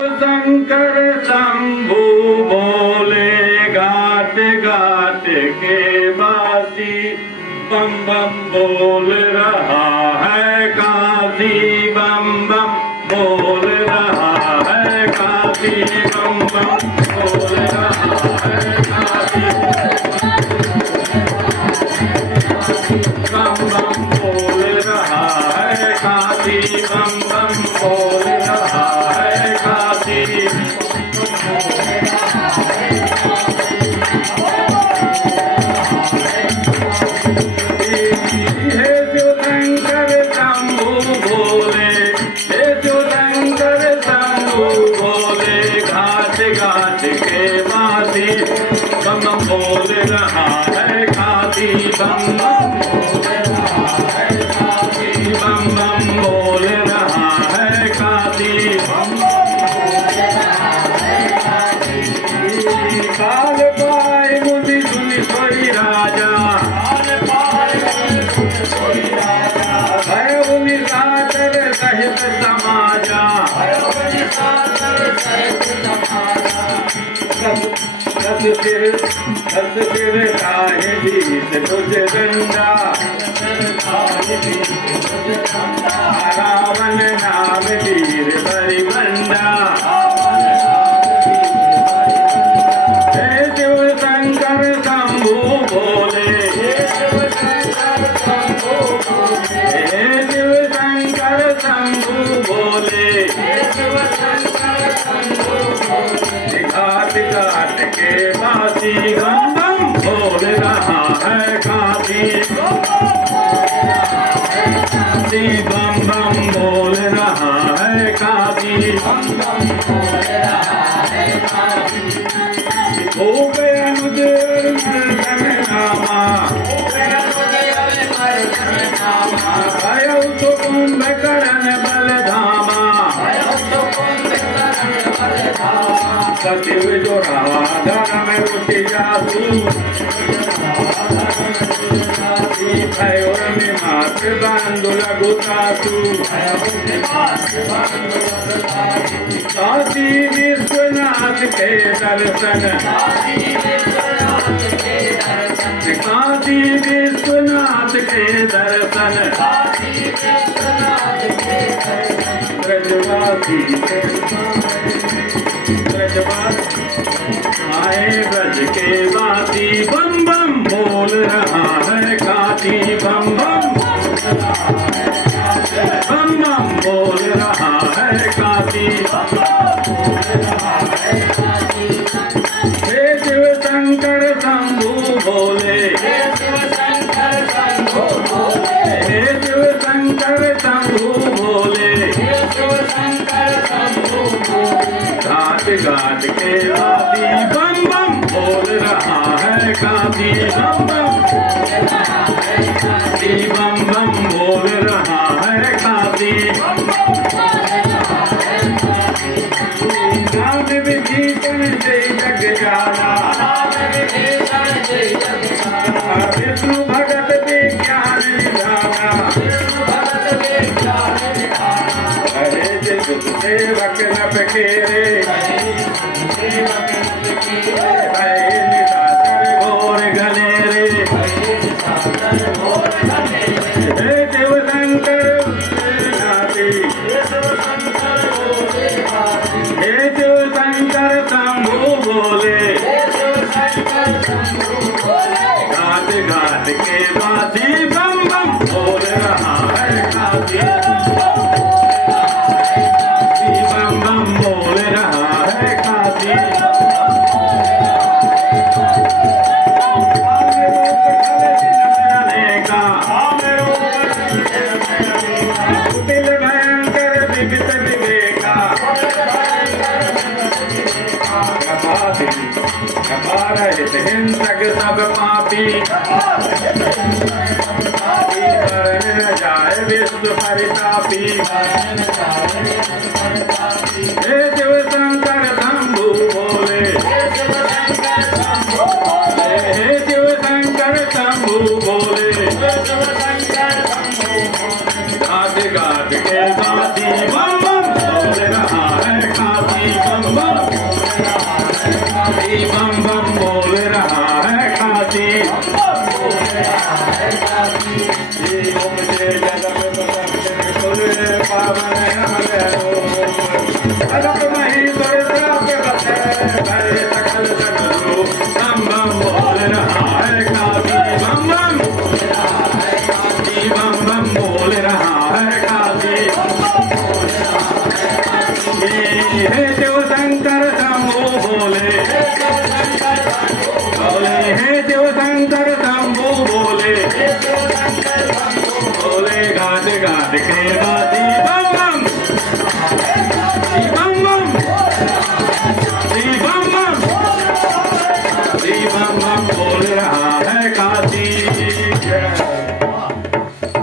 शंकर शंभु बोले गात गात के बासी बम बम बोल रहा है काशी बम बम बोल रहा है काशी बम बम बोल रहा है काशी बम बम बोल रहा है काशी बम बम बोल रहा है काशी हे जो शंकर शंभु बोले हे जो शंकर शंभु बोले घाट घाट के बासी बम बम बोल रहा है काशी बम बम बम बम बोल रहा है काशी काल पाए मुझे सुन सोई राजा भय निशाचर सहित समाजा दस सिर काहे बीत तुझ दंडा रावण नाम वीर परिबंडा हे शिव शंकर शंभु बोले हे शिव शंकर शंभु बोले घाट घाट के बासी बम बम बोल रहा है काशी बम बम बोल रहा है काशी हो गया मुझे नामा आयो तो कुंभकर्ण बलधामा सचिव जो राधा में उठी जासू भयोर में मात्र बांधु लघुतासु काशी विश्वनाथ के दर्शन काशी विश्वनाथ के दर्शन ब्रजवासी आए ब्रज के वासी बम बम बोल रहा है काशी बम बम बम बम बोल रहा है काशी हे शिव शंकर शंभु बोले हे शिव शंकर शंभु बोले घाट घाट के वासी बम बम बोल रहा है काशी बम बम बोल रहा है काशी नाम विभीषण जय जग जाना विष्णु भगत विज्ञान निधाना हरे जय सेवक नभ केरे घोर गलेरे हे शिव शंकर हे शिव शंकर शंभु बोले घाट घाट के वासी बम बम बोल रहा है काशी बम बम बोल रहा है काशी कुटिल भयंकर विगत विवेका हिंसक सब पापी न जाए विश्व परितापी हे शिव शंकर शंभु बोले हे शिव शंकर शंभु बोले घाट घाट के बासी बम बम बोल रहा है काशी हे शिव शंकर शंभू भोले भोले हे शिव शंकर शंभू भोले भोले घाट घाट के बाती